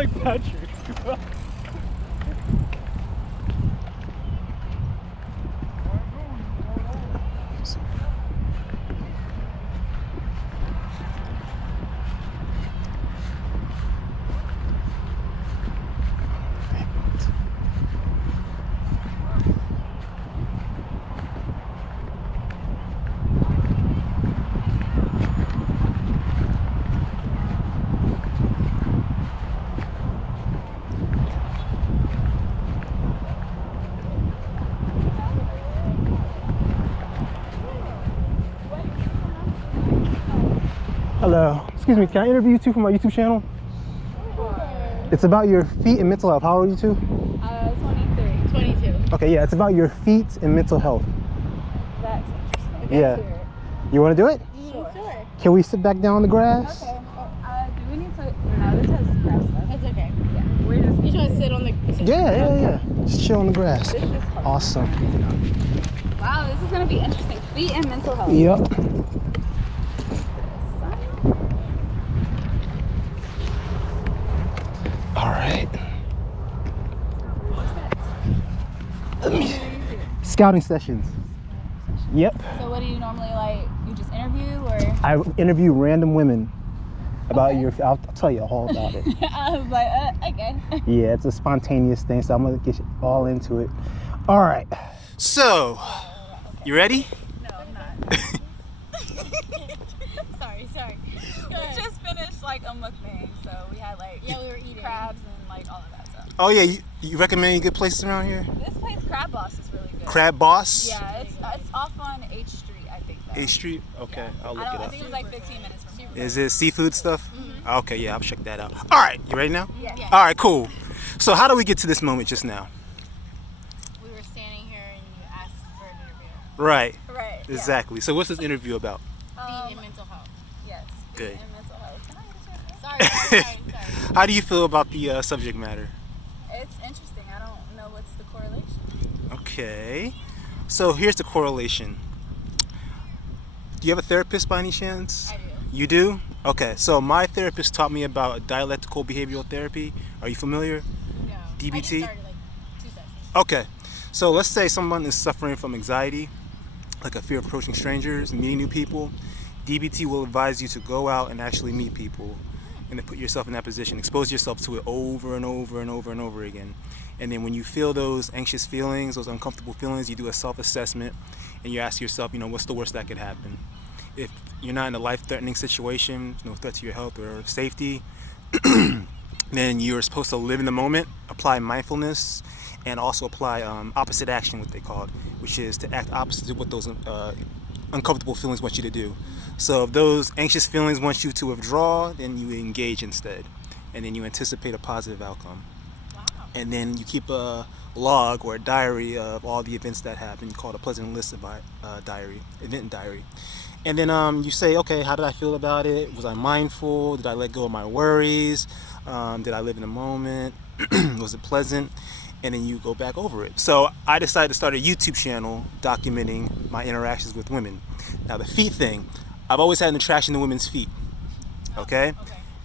like Patrick. Hello. Excuse me, can I interview you two for my YouTube channel? Sure. It's about your feet and mental health. How old are you two? 23. 22. Okay, yeah, it's about your feet and mental health. That's interesting. Okay, Yeah. sure. You want to do it? Sure. Can we sit back down on the grass? Okay. Do we need to? No, this has grass stuff. That's okay. Yeah. We're just. You trying to sit on the? Yeah. Just chill on the grass. This is fun. Awesome. Wow, this is gonna be interesting. Feet and mental health. Yep. All right. Scouting sessions. Yep. So what do you normally like? You just interview or? I interview random women about your. I'll tell you all about it. I was like, okay. Yeah, it's a spontaneous thing, so I'm gonna get you all into it. All right. So, you ready? No, I'm not. sorry. We just finished like a mukbang, so we had like we were eating crabs and like all of that stuff. Oh yeah, you recommend any good places around here? This place, Crab Boss, is really good. Crab Boss? Yeah, it's off on H Street, I think. Though. H Street? Okay, Yeah. I'll look it I up. think it was like 15 minutes from here. Is it seafood stuff? Mm-hmm. Okay, yeah, I'll check that out. All right, you ready now? Yeah. All right, cool. So how do we get to this moment just now? We were standing here and you asked for an interview. Right. Right. Exactly. So what's this interview about? Feet and mental health. Yes. Good. Feet and mental health. Can I get a chance? Sorry. How do you feel about the subject matter? It's interesting. I don't know what's the correlation. Okay. So here's the correlation. Do you have a therapist by any chance? I do. You do? Okay. So my therapist taught me about dialectical behavioral therapy. Are you familiar? No. DBT? I just started like 2 sessions. Okay. So let's say someone is suffering from anxiety, like a fear of approaching strangers, meeting new people. DBT will advise you to go out and actually meet people and then put yourself in that position. Expose yourself to it over and over and over and over again. And then when you feel those anxious feelings, those uncomfortable feelings, you do a self-assessment and you ask yourself, what's the worst that could happen? If you're not in a life-threatening situation, no threat to your health or safety, then you're supposed to live in the moment, apply mindfulness, and also apply opposite action, what they call it, which is to act opposite to what those uncomfortable feelings want you to do. So if those anxious feelings want you to withdraw, then you engage instead, and then you anticipate a positive outcome. Wow. And then you keep a log or a diary of all the events that happen. You call it a pleasant list of diary, event diary. And then you say, okay, how did I feel about it? Was I mindful? Did I let go of my worries? Did I live in the moment? Was it pleasant? And then you go back over it. So I decided to start a YouTube channel documenting my interactions with women. Now the feet thing, I've always had an attraction to women's feet. Okay?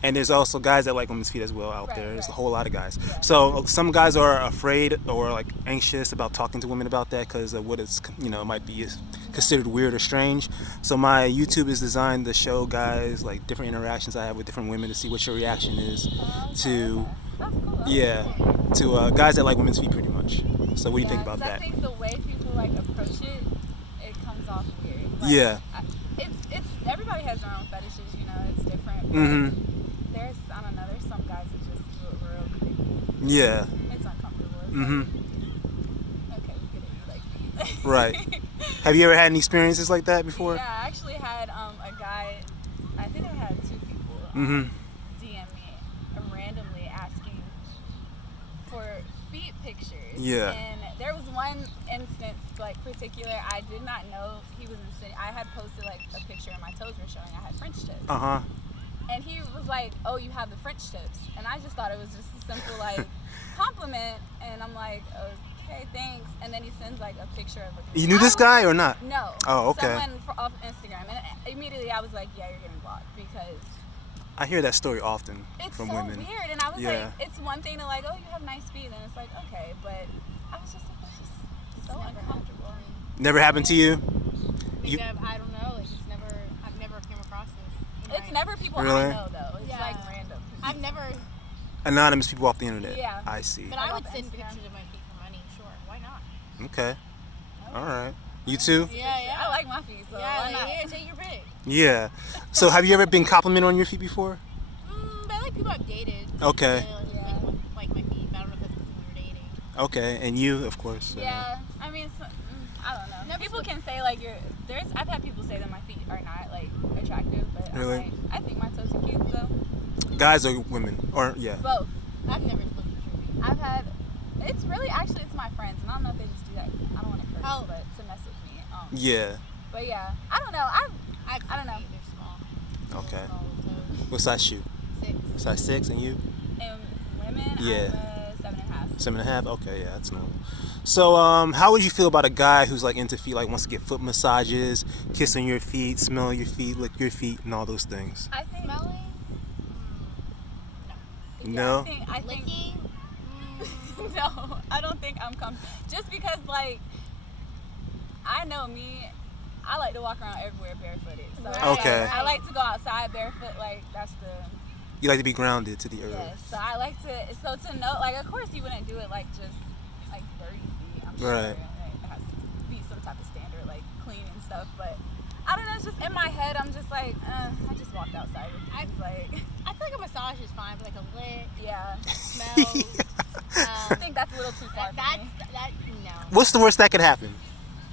And there's also guys that like women's feet as well out there. There's a whole lot of guys. Yeah. So some guys are afraid or like anxious about talking to women about that because of what it's, might be considered weird or strange. So my YouTube is designed to show guys like different interactions I have with different women to see what your reaction is to, That's cool. to guys that like women's feet pretty much. So what do you think about that? I think the way people like approach it comes off weird. Like, Yeah. It's everybody has their own fetishes, it's different. Mm-hmm. There's some guys that just do it real creepy. Yeah. It's uncomfortable. It's Mm-hmm. like, okay, we get it, like Right. Have you ever had any experiences like that before? Yeah, I actually had a guy, I think I had 2 people Mm-hmm. DM me randomly asking for feet pictures. Yeah. And there was one instance, like particular, I did not know he was insinuating. I had posted like a picture and my toes were showing. I had French tips. Uh-huh. And he was like, "Oh, you have the French tips," and I just thought it was just a simple like compliment, and I'm like, "Okay, thanks." And then he sends like a picture of a. You knew this guy or not? No. Oh, okay. Someone off Instagram, and immediately I was like, "Yeah, you're getting blocked because I hear that story often It's from so women. weird, and I was Yeah. like, it's one thing to like, oh, you have nice feet, and it's like, okay, but I was just like, that's just so uncomfortable. Never happened to you? Maybe I don't know. Like, I've never came across this. It's never people Really? I know though. It's Yeah. like random. I've never. Anonymous people off the internet. Yeah. I see. But I would off send Instagram. pictures of my feet for money. Sure, why not? Okay. All right. You too? Yeah. I like my feet, so Yeah, why not? like, yeah, take your pick. Yeah. So have you ever been complimented on your feet before? But I like people I've dated. Okay. Like my feet, but I don't know if that's because we were dating. Okay. And you, of course. Yeah, I mean, I don't know. People can say like I've had people say that my feet are not like attractive, but Really? I'm like, I think my toes are cute, so Guys or women? Or, yeah. both. I've never looked at your feet. I've had. It's really actually it's my friends, and I don't know if they just do that. I don't want to curse, Oh. but to mess with me. Yeah. But yeah, I don't know. I don't know. Feet, they're small. Okay. Small toes. What size shoe? 6. Size 6 and you? And women, Yeah. I'm a 7.5. 7.5? Okay, yeah, that's normal. So, how would you feel about a guy who's like into feet, like wants to get foot massages, kiss on your feet, smell your feet, lick your feet, and all those things? I think. Smelling? No? I think Licking? no, I don't think I'm comfortable. Just because, like, I know me, I like to walk around everywhere barefooted. So Right. Okay. I like to go outside barefoot. Like, that's the You like to be grounded to the earth. yeah. So I like to know. Like, of course, you wouldn't do it like just like 30 feet. I'm sure Right. it has to be some type of standard, like clean and stuff. But I don't know. It's just in my head. I'm just like, I just walked outside with these. Like, I feel like a massage is fine, but like a lick, yeah. smell. I think that's a little too far for me. No. What's the worst that could happen?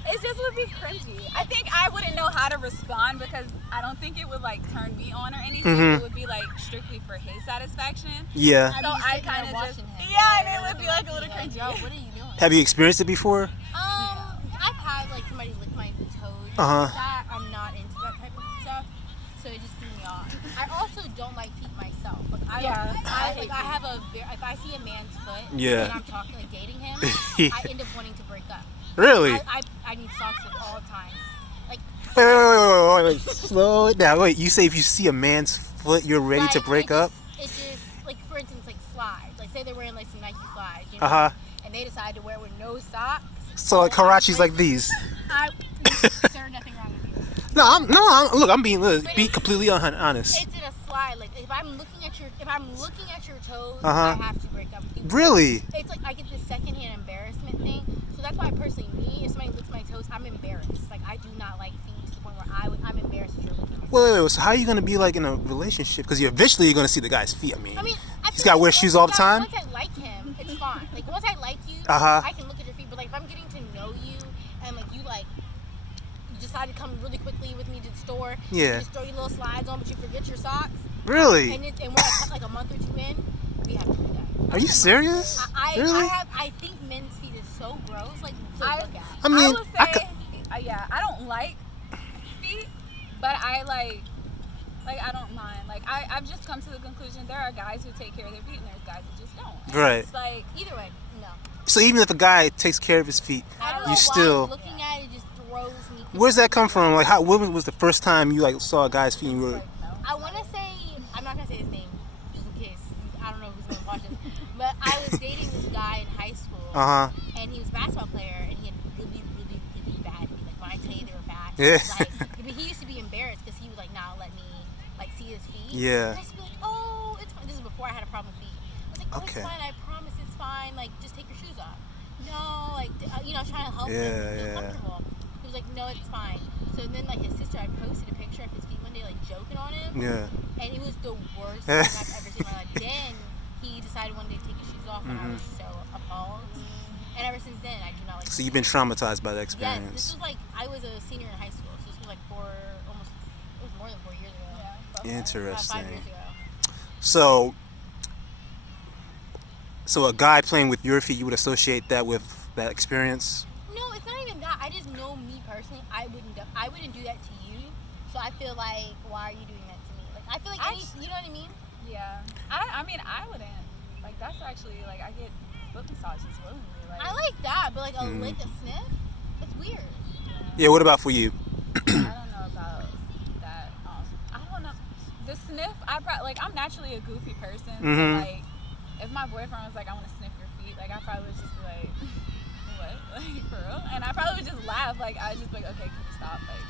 It just would be cringy. I think I wouldn't know how to respond because I don't think it would like turn me on or anything. Mhm. It would be like strictly for his satisfaction. Yeah. So I kind of just and it would be like a little cringy. Yo, what are you doing? Have you experienced it before? I've had like somebody lick my toes. Uh-huh. That I'm not into that type of stuff, so it just threw me off. I also don't like feet myself. Like I have if I see a man's foot Yeah. and I'm talking like dating him, I end up wanting to break up. Really? I need socks at all times. Like Wait. Slow it down. Wait, you say if you see a man's foot, you're ready to like, break up? It just like for instance like slides. Like say they're wearing like some Nike slides, you know, Uh-huh. and they decide to wear it with no socks. So like Karachis like these. Sir, nothing wrong with you. Look, I'm being be completely honest. It's in a slide. Like if I'm looking at your toes, Uh-huh. I have to break up with you. Really? It's like I get this secondhand embarrassment thing. So that's why personally, me, if somebody licks my toes, I'm embarrassed. Like I do not like feet to the point where I'm embarrassed that you're licking my toes. Wait. So how are you gonna be like in a relationship? Because eventually you're gonna see the guy's feet. I mean I he's feel gotta like wear shoes all the time. Once I like him, it's fine. Like once I like you, Uh-huh. I can look at your feet. But like if I'm getting to know you and like you decide to come really quickly with me to the store, Yeah. you just throw your little slides on, but you forget your socks. Really? And we're like a month or two in, we have to do that. Are you serious? Really? I think men's feet is so gross, like to look at. I mean, I would say, yeah, I don't like feet, but I like I don't mind. Like I've just come to the conclusion there are guys who take care of their feet and there's guys who just don't. And Right. It's like Either way, no. So even if a guy takes care of his feet, I don't you know still. why looking at it just throws me. Where's that come from? Like, when was the first time you like saw a guy's feet and you were? no. I want to say, I'm not gonna say his name, just in case. I don't know who's gonna watch this, but I was dating this guy in high school, and he was a basketball player, and he had really, really, really bad feet. Like when I tell you they were bad, Yeah. but he used to be embarrassed because he would like not let me like see his feet. Yeah. And I used to be like, oh, it's fine. This is before I had a problem with feet. I was like, oh, Okay. it's fine. I promise it's fine. Like just take your shoes off. No, like trying to help him feel Yeah. comfortable. He was like, no, it's fine. So then like his sister, I posted a picture of his feet one day, like joking on him. Yeah. And it was the worst thing I've ever seen in my life. Then he decided one day to take his shoes off, and I was so appalled. And ever since then, I do not like. So you've been traumatized by the Yes, experience. this was like I was a senior in high school. So this was like it was more than 4 years ago. Yeah. Interesting. 5 years ago. So a guy playing with your feet, you would associate that with that experience? No, it's not even that. I just know me personally. I wouldn't do that to you. So I feel like, why are you doing that to me? Like I feel like you know what I mean? Yeah. I mean I wouldn't. Like that's actually like I get foot massages willingly. Like I like that, but like a lick, a sniff, it's weird. Yeah. What about for you? I don't know about that. I don't know. The sniff, I'm naturally a goofy person. Mm-hmm. So, like, if my boyfriend was like, I want to sniff your feet, like, I probably would just be like, what? Like, for real? And I probably would just laugh. Like, I would just be like, okay, can you stop? Like,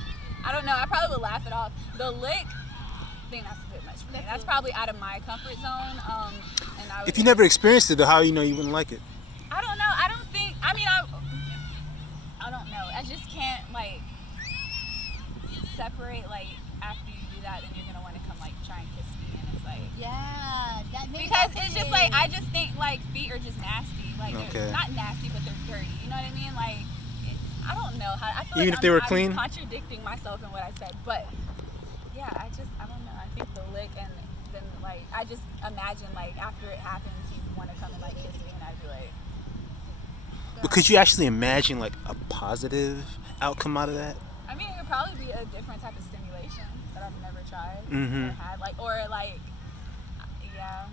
I don't know. I probably would laugh it off. The lick, I think that's a bit much for me. That's probably out of my comfort zone. And I would, If you never experienced it, though, how you know you wouldn't like it? I don't know. I don't think, I don't know. I just can't, like, separate, like, after you do that, then you're going to want to come, like, try and kiss me. And it's like, Yeah, because it's just like, I just think like feet are just nasty. Like they're Okay. not nasty, but they're dirty. You know what I mean? Like I don't know how. I feel Even like if they were I'm clean? contradicting myself in what I said, but yeah, I don't know. I think the lick and then like I just imagine like after it happens, you want to come and like kiss me, and I'd be like. But could you actually imagine like a positive outcome out of that? I mean, it would probably be a different type of stimulation that I've never tried Mm-hmm. or had, like, yeah.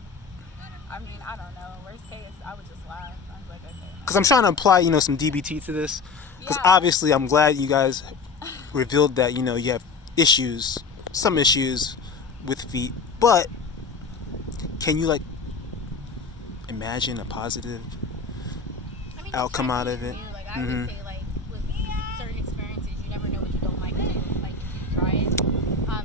I mean, I don't know. Worst case, I would just laugh. I was like, okay. Because I'm trying to apply, some DBT to this. Because Yeah. obviously, I'm glad you guys revealed that, you have some issues with feet. But can you like imagine a positive outcome out of it? Like, I would say, like, with certain experiences, you never know what you don't like until you try it.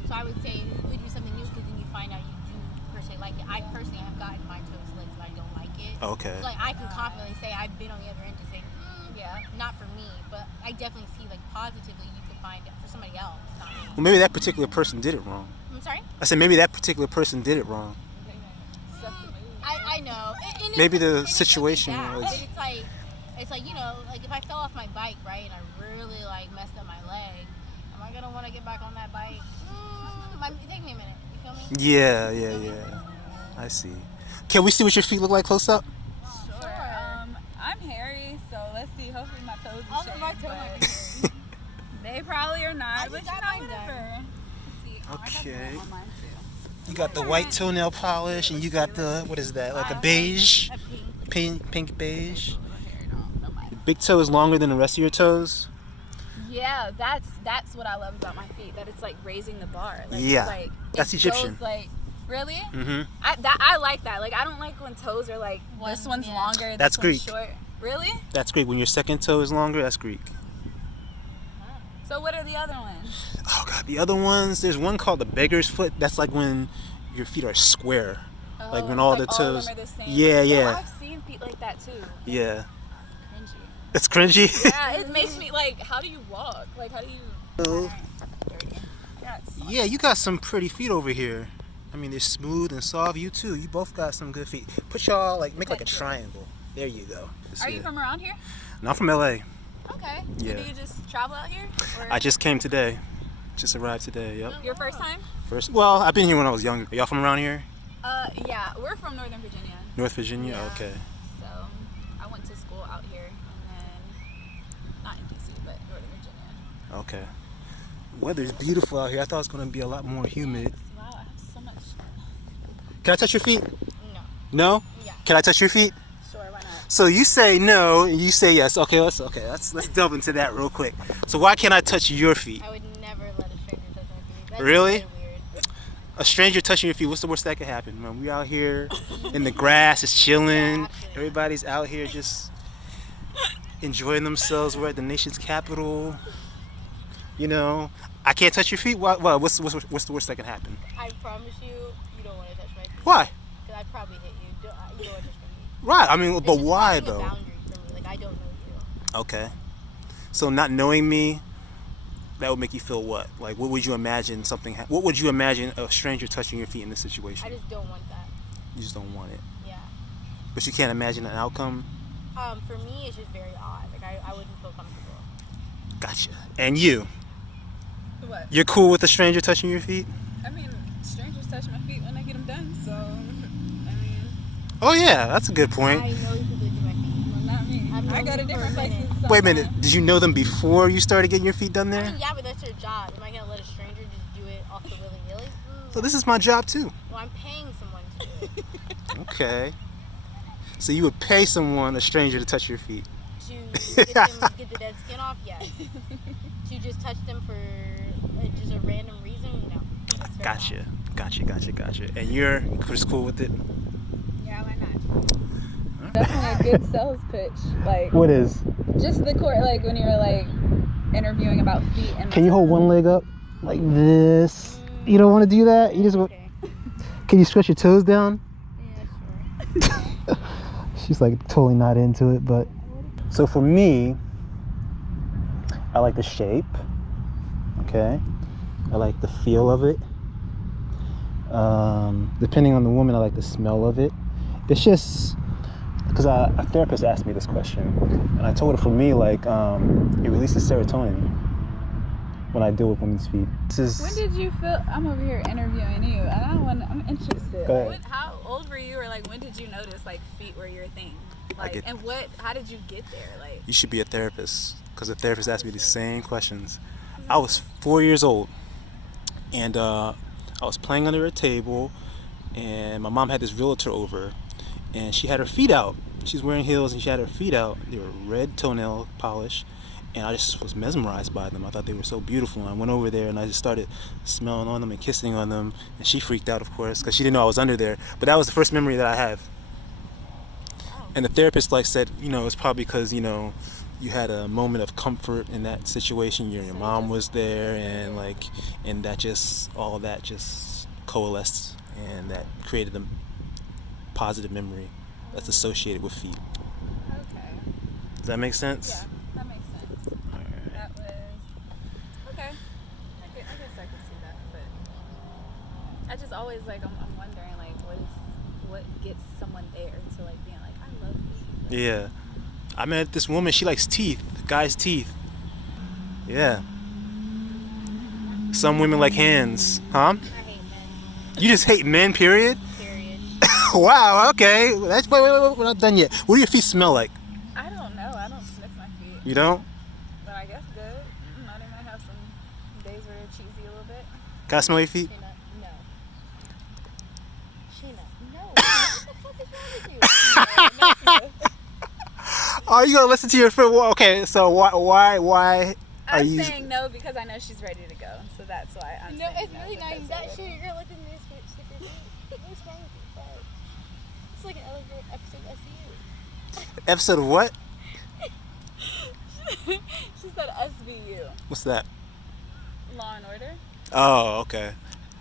So I would say we do something new because then you find out you do per se like it. I personally have gotten my toes licked and I don't like it. Okay. So, like, I can confidently say I've been on the other end to say, yeah, not for me. But I definitely see, like, positively you could find it for somebody else. Not me. Well, maybe that particular person did it wrong. I'm sorry? I said maybe that particular person did it wrong. I know. And Maybe the and situation that, was- but it's like, like if I fell off my bike, right, and I really like messed up my leg, am I gonna want to get back on that bike? Take me a minute. You feel me? Yeah. I see. Can we see what your feet look like close up? Sure. I'm hairy, so let's see. Hopefully my toes are All shaved, of my toes but might be hairy. they probably are not. I But just got mine done. whatever. Let's see. Oh, I got Okay. them on mine too. You got the white toenail polish, and you got the, what is that? Like a beige, A pink. pink beige. Little hair, no, my. Big toe is longer than the rest of your toes. Yeah, that's what I love about my feet. That it's like raising the bar. Like, Yeah, it's like, that's it Egyptian. Goes, like, really? Mm-hmm. I like that. Like I don't like when toes are like this one's yeah. longer. That's this one's Greek. short. Really? That's Greek. When your second toe is longer, that's Greek. So what are the other ones? Oh God, the other ones. There's one called the beggar's foot. That's like when your feet are square. Like when all the All toes. of them are the same. Yeah, yeah. I've seen feet like that too. Yeah. Cringy. It's cringy. Yeah, it makes me like, how do you walk? Like, how do you? Oh. Dirty. Yeah, it's soft. Yeah, you got some pretty feet over here. I mean, they're smooth and soft. You too. You both got some good feet. Put y'all make like a Thank you. triangle. There you go. Are you from around here? No, I'm from LA. Okay. Yeah. So do you just travel out here? Or I just came today. Just arrived today. Yep. your first time? Well, I've been here when I was younger. Are y'all from around here? Yeah, we're from Northern Virginia. North Virginia. Yeah. Okay. So I went to school out here, and then not in DC, but Northern Virginia. Okay. Weather's beautiful out here. I thought it was gonna be a lot more humid. Wow, I have so much. Can I touch your feet? No. No? Yeah. Can I touch your feet? Sure, why not? So you say no, and you say yes. Okay, let's delve into that real quick. So why can't I touch your feet? I would never let a stranger touch my feet. That's Really? Weird. A stranger touching your feet, what's the worst that could happen? Man, we out here in the grass, it's chilling. Yeah, absolutely. Everybody's out here just enjoying themselves. We're at the nation's capital. I can't touch your feet. What's the worst that can happen? I promise you, you don't want to touch my feet. Why? Because I'd probably hit you. You don't want to touch my feet. Right. I mean, It's but just why crossing a though? boundary for me. Like, I don't know you. Okay. So not knowing me, that would make you feel what? Like, what would you imagine what would you imagine a stranger touching your feet in this situation? I just don't want that. You just don't want it. Yeah. But you can't imagine an outcome? For me, it's just very odd. Like, I wouldn't feel comfortable. Gotcha. And you? What? You're cool with a stranger touching your feet? I mean, strangers touch my feet when I get them done, so I mean, Oh yeah, that's a good point. I know people that do my feet. well, not me. I've I known go to you for a different minute. places. Wait a minute, sometimes. did you know them before you started getting your feet done I there? mean, yeah, but that's your job. Am I going to let a stranger just do it off the willy-nilly? So this is my job too. Well, I'm paying someone to do it. Okay. So you would pay a stranger to touch your feet? To get the dead skin off, yes. To just touch them for just a random reason, no. That's very Gotcha. odd. Gotcha. And you're just cool with it? Yeah, why not? Definitely a good sales pitch. Like, What is? just the core, like when you're like interviewing about feet and. Can you hold one leg up like this? You don't want to do that? You just. Okay. Can you stretch your toes down? Yeah, sure. She's like totally not into it, but. So for me, I like the shape. Okay. I like the feel of it. Depending on the woman, I like the smell of it. It's just because a therapist asked me this question, and I told her for me, like, it releases serotonin when I deal with women's feet. When did you feel? I'm over here interviewing you, and I'm interested. Go ahead. How old were you, or like when did you notice like feet were your thing? Like, and how did you get there? Like, you should be a therapist, because the therapist asked me the same questions. I was 4 years old, and I was playing under a table, and my mom had this realtor over, and she had her feet out. She was wearing heels, and she had her feet out. They were red toenail polish, and I just was mesmerized by them. I thought they were so beautiful, and I went over there, and I just started smelling on them and kissing on them, and she freaked out, of course, because she didn't know I was under there. But that was the first memory that I have. And the therapist said, it's probably because, you had a moment of comfort in that situation. Your mom was there, and that just coalesced, and that created a positive memory that's associated with feet. okay. Does that make sense? Yeah, that makes sense. All right. That was okay. I guess I could see that, but I just always I'm wondering what gets someone there to being like, I love feet. Yeah. I met this woman, she likes teeth, guys' teeth. Yeah. Some women like hands, huh? I hate men. You just hate men, period? Period. Wow, okay. Wait, we're not done yet. What do your feet smell like? I don't know. I don't sniff my feet. You don't? But I guess good. They might have some days where they're cheesy a little bit. Can I smell your feet? Sheena, no. What the fuck is wrong with you? Are you gonna listen to your foot? Well, okay, so why are I'm you? saying no because I know she's ready to go, so that's why I'm No, saying it's really not even that shit. You're looking at this sticker. What's wrong with you? But it's like an episode of SVU. Episode of what? She said SVU. What's that? Law and Order. Oh, okay.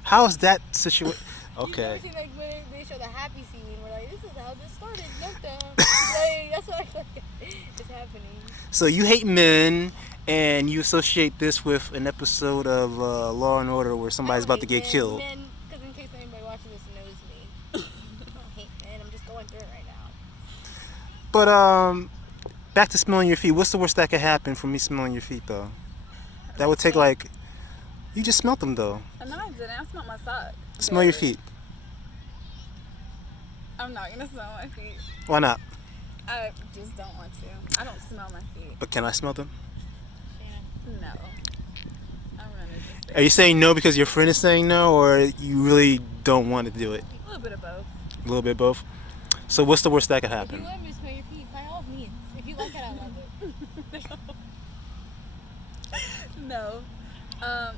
How is that situation? Okay. You've never seen when they show the happy scene, we're like, this is how this started. That's what I feel like is happening. So you hate men, and you associate this with an episode of Law and Order where somebody's about to get killed. Because in case anybody watching this knows me, I don't hate men. I'm just going through it right now. But back to smelling your feet. What's the worst that could happen from me smelling your feet, though? That would take you just smelt them, though. No, I didn't. I smelled my sock. Smell your feet. I'm not gonna smell my feet. Why not? I just don't want to. I don't smell my feet. But can I smell them? No. I'm gonna just say Are you saying no because your friend is saying no, or you really don't want to do it? a little bit of both. A little bit both. So what's the worst that could If happen? you want me to smell your feet, by all means. If you like it, I love it. No.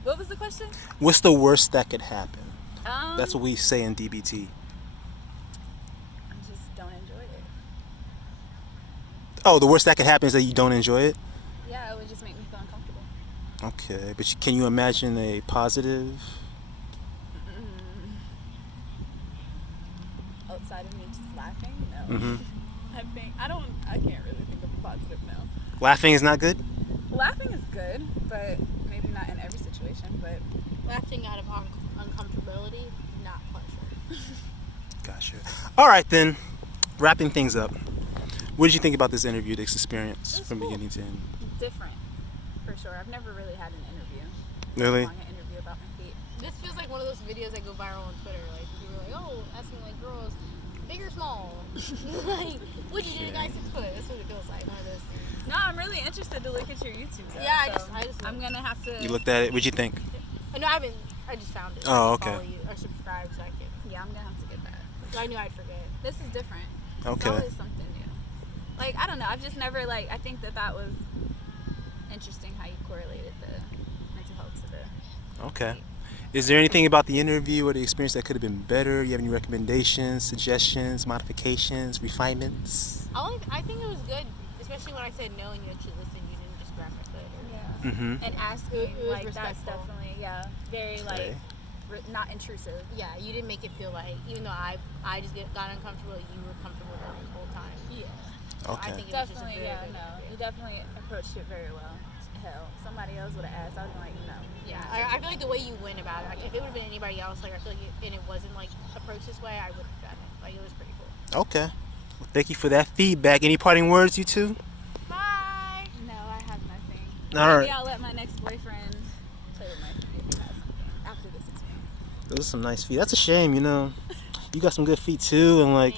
What was the question? What's the worst that could happen? That's what I we say in DBT. just don't enjoy it. Oh, the worst that could happen is that you don't enjoy it? Yeah, it would just make me feel uncomfortable. Okay, but can you imagine a positive? Outside of me just laughing? No. Mm-hmm. I can't really think of a positive now. Laughing is not good? Laughing is good, but maybe not in every situation, but Laughing out of uncomfortability, not pleasure. Gotcha. All right, then. Wrapping things up. What did you think about this interview, this experience from cool. beginning to end? different, for sure. I've never really had an interview. Really? An interview about my feet. This feels like one of those videos that go viral on Twitter. Like, people are like, oh, asking like girls, big or small? Like, would you do a guy 6 foot? That's what it feels like, one of those things. No, I'm really interested to look at your YouTube. Though, Yeah, so I just I'm gonna have to. You looked at it. What'd you think? No, I haven't. I just found it. Oh, I okay. follow you or subscribe so I can. Yeah, I'm gonna have to get that. So I knew I'd forget. This is different. It's Okay. always something new. Like, I don't know. I've just never I think that was interesting how you correlated the mental health to the. Okay. Is there anything about the interview or the experience that could have been better? You have any recommendations, suggestions, modifications, refinements? I think it was good, especially when I said no and you actually listened. You didn't just grab my foot. Yeah. Mm-hmm. And asking, It was like, that's respectful. definitely, very, like, not intrusive. Yeah, you didn't make it feel like, even though I just got uncomfortable, you were comfortable the whole time. Yeah. So Okay. I think it was just a Definitely, very good no. interview. You definitely approached it very well. Hell, somebody else would have asked. I'd be like, no. Yeah, I feel like the way you went about it, like if it would have been anybody else, like I feel like and it wasn't like approached this way, I would have done it. Like it was pretty cool. Okay. Well, thank you for that feedback. Any parting words, you two? Bye. No, I have nothing. All Maybe right. I'll let my next boyfriend play with my feet if he has something after this experience. Those are some nice feet. That's a shame, you know. You got some good feet too, and like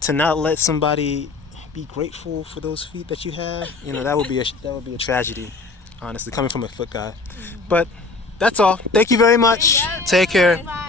to not let somebody be grateful for those feet that you have, you know, that would be a tragedy, honestly, coming from a foot guy. But that's all. Thank you very much. Take care. Bye.